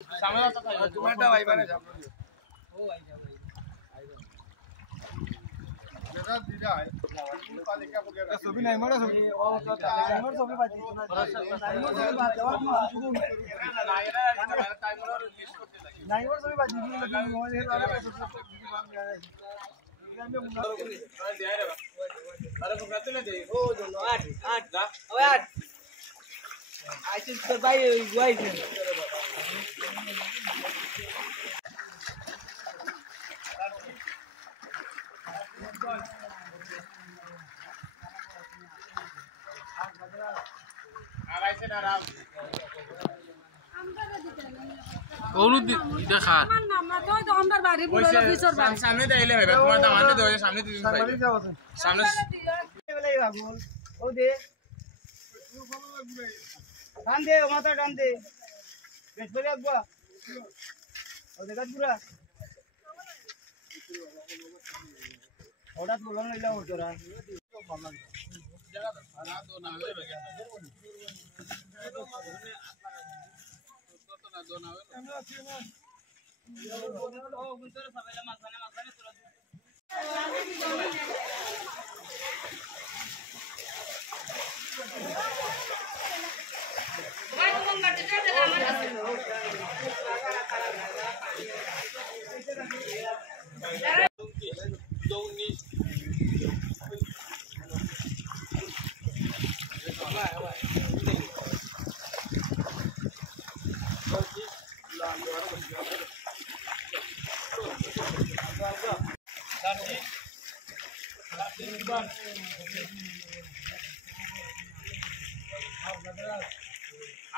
सामने आता था तुम्हारा भाई बने जा ओ भाई जा भाई जगह दिया है पाले क्या हो गया सभी नहीं मरा सभी टाइमर सभी बात टाइमर सभी बात जवाब टाइमर सभी बात लेकिन मोबाइल वाले पे सबसे बात में आया है अरे पकड़ते ना दे ओ जो 8 जा ओए 8 आइए तो भाई वाई দেখা সামনে দেইলে হবে তোমার দাম আনতে দেবে সামনে দিন ভাই সামনে ও দে টান দে মাথা টান দে বেশ বলে আকবা ও দেখা পুরা ওটা বলন লইলা ওরা জায়গা দাও আর তো না হলে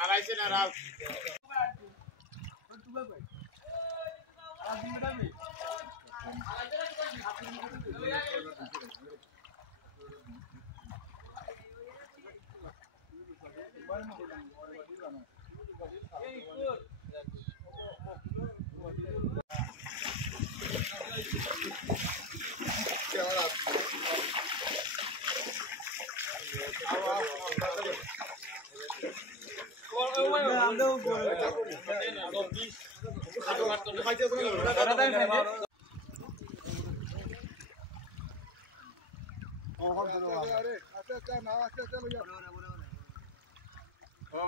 आलाइसे ना राव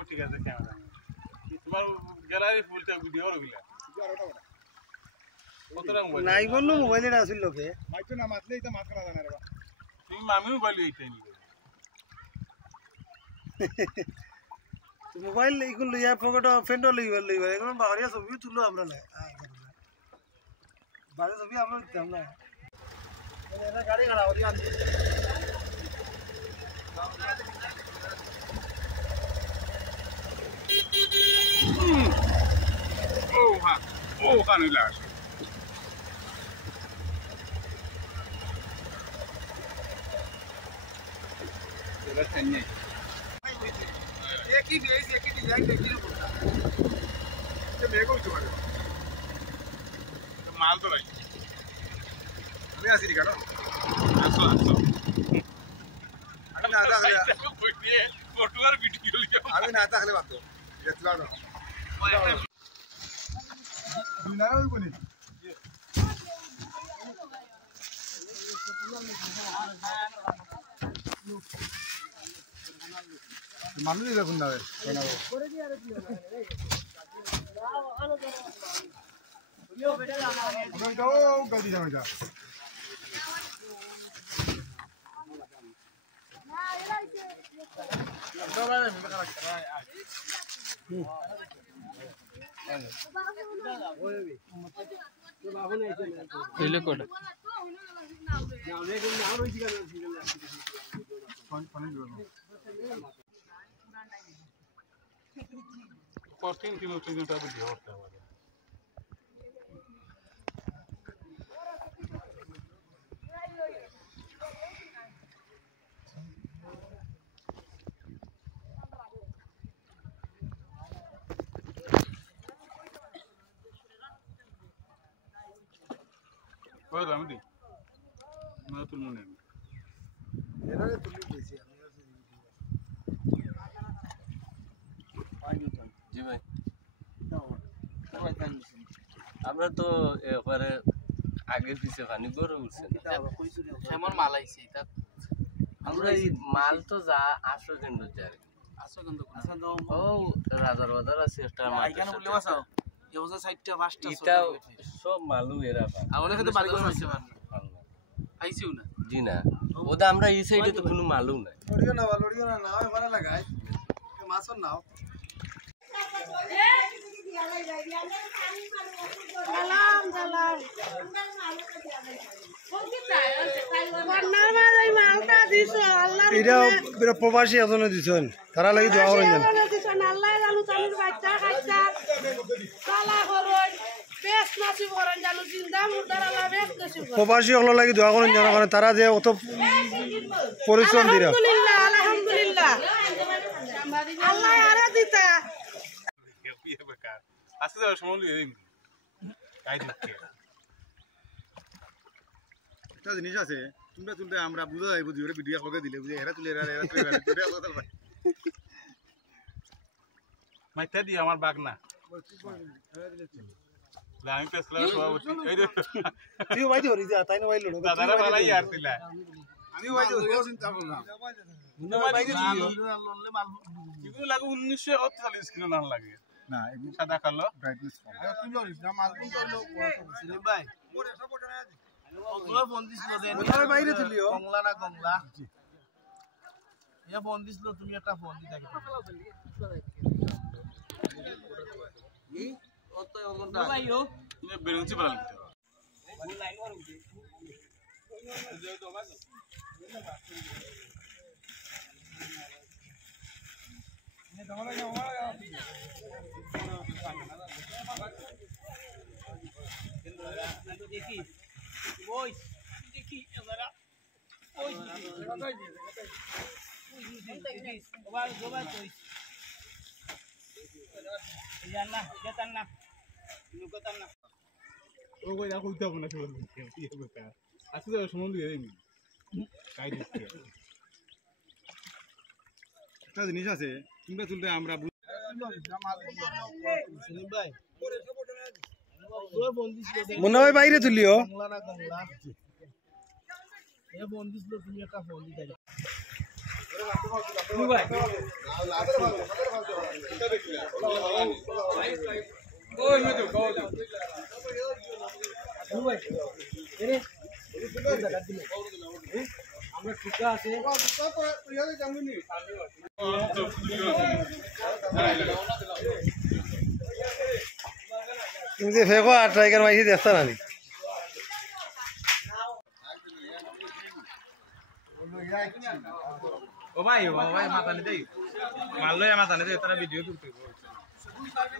ঠিক আছে ক্যামেরা তোমার গ্যালারি ফুলটা ভিডিও রইলা কতটা মোবাইল নাই বললো মোবাইলে আসিল লোকে মাইতো না মাতলে এটা মাত করা জানা রে তুমি মামি মোবাইল এইটা নি মোবাইল এইগুলো লইয়া পকেট ফেন্ডো লইবা এখন বাড়িয়া ছবি তুলো আমরা না বাড়ি ছবি আমরা দিতাম না এটা গাড়ি খারাপ হই আনতে Oha nilash. Jala thanne. एक ही बेस एक ही डिजाइन देखी ना बोलता ये मेरे को चुका दे तो माल तो नहीं हमें ऐसी दिखा ना ऐसा अभी ना आता अगले फोटो और वीडियो लिया अभी ना आता अगले बात तो ये चला दो ना कोई कोनी मालूम नहीं रखूँ ना वे तो गलती जाने जा पहले code Cortin que não tem tentado de horta agora. Vai lá, me não é todo mundo. Era de tudo isso, जी भाई আমরা তো এবারে আগে পিছে পানি বড় উঠছে কেমন মাল আইছে এটা আমরা এই মাল তো যা আসো কিন্তু যার আসো কিন্তু ও রাজার বাজার আছে একটা মাল আইখানে বলে বাসাও এই বছর 60টা 5টা এটা সব মালু এরা আমাদের কাছে বাড়ি করে হইছে পার আইছিও না জি না ওটা আমরা এই সাইডে তো কোনো মালু নাই লড়িও না নাও এবারে লাগাই মাছর নাও এটা প্রবাসী এজনে দিছেন তারা লাগি দোয়া করেন যেন আল্লাহ জানু চামির বাচ্চা খাচ্চা কালা করন বেশ নাসিব করেন জানু জিন্দা মুর্দার আল্লাহ বেশ নাসিব করেন প্রবাসী হলো লাগি দোয়া করেন যেন মানে তারা যে অত পরিশ্রম দিরা আলহামদুলিল্লাহ আলহামদুলিল্লাহ আল্লাহ আরে দিতা আজকে যাওয়ার সময় লিয়ে দিন তাই দিচ্ছি একটা জিনিস আছে তোমরা তুলতে আমরা বুঝা যাই বুঝি ওরে ভিডিও লগে দিলে বুঝি এরা তুলে এরা তুলে মাইথা দি আমার বাগ না আমি পেছলা সভাপতি এই রে তুই ভাই ধরি যা তাই না ভাই লড়ো দাদারা ভালাই আর দিলা আমি ভাই চিন্তা করলাম এগুলো লাগে 1948 কিলো নাম লাগে না সাদা কালো ব্রাইটনেস কম তুমি জানিস না মাল কোন হইলো সেলিম ভাই ফোন দিছিল দেন বাইরে তুলিও কংলা না কংলা ইয়া ফোন দিছিল তুমি একটা ফোন দি দেখো ই অত অগন্ডা ভাইও তুমি বেরুনছি বলাল দেখি বয়স দেখি এবারে ওই ওই গোবাই কই জানা যেতান না লুকতান না ও কই দেখো উঠতে হবে না কি বলবি কি হবে কা আজকে যাওয়ার সময় লিয়ে দিন তাই দিচ্ছি একটা জিনিস আছে তোমরা তুলতে আমরা সেলিম ভাই ফোন দিছিল মনে হয় বাইরে তুলিও কংলা না কংলা এ ফোন দিছিল তুমি একটা ফোন দি দেখো আমরা ঠিক আছে তুমি যে ফেকো আর ট্রাইকার মাইছি দেখতা না ও ভাই মাথা নিতে মারলো মাথা নিতে তারা ভিডিও তুলতে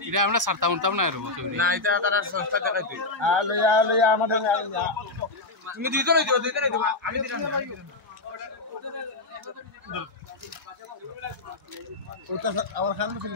এটা আমরা সারতাম উঠতাম না আর না এটা তারা সংস্থা দেখাইতে আমাদের তুমি দুইজনে দিবা আমি দিলাম না আমার খান ছিল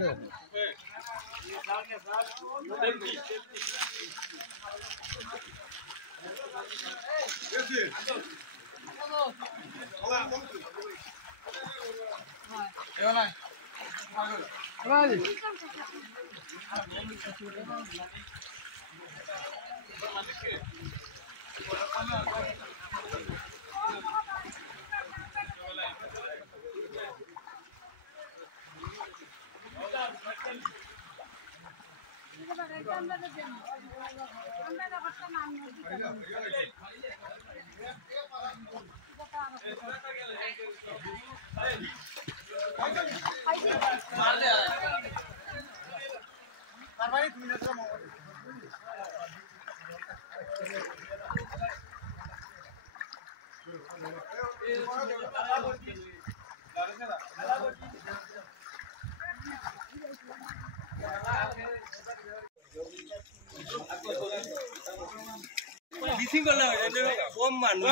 কম মানুষ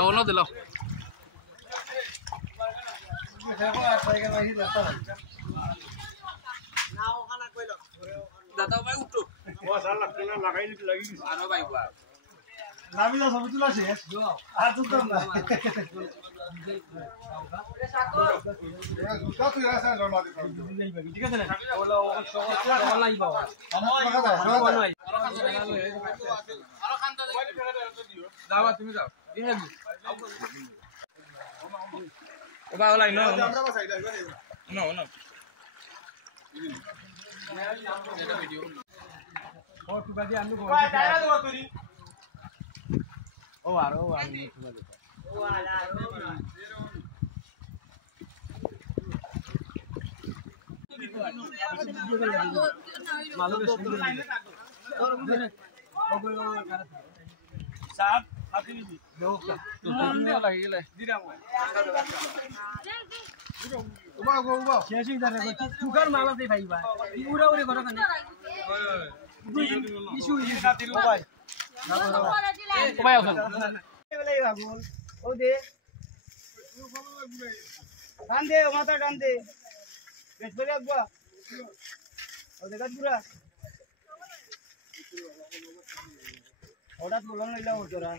ono দিল দাদা ভাই উঠো আরো ভাই নামিলা ছবি তোলা শেষ আর তুলতাম না তুমি যাও ওবা ওলাই ন ন ন এটা ভিডিও ও তুবা দি আমি ও টাইরা দেব তুই ও আর তুবা দে ও আলা মালু সাত হাতি দিবি মন দে লাগি গেলে দিরাম উবা উবা শেষই দারে তুকার মালা দে ভাইবা পুরা ওরে ঘর কানে ইস্যু ইসা দিল ভাই ও ভাই আসল বেলাই বাগুল ও দে টান দে মাথা টান দে বেশ করে আগবা ও দেখা পুরা ওটা তুলন লইলা ওরা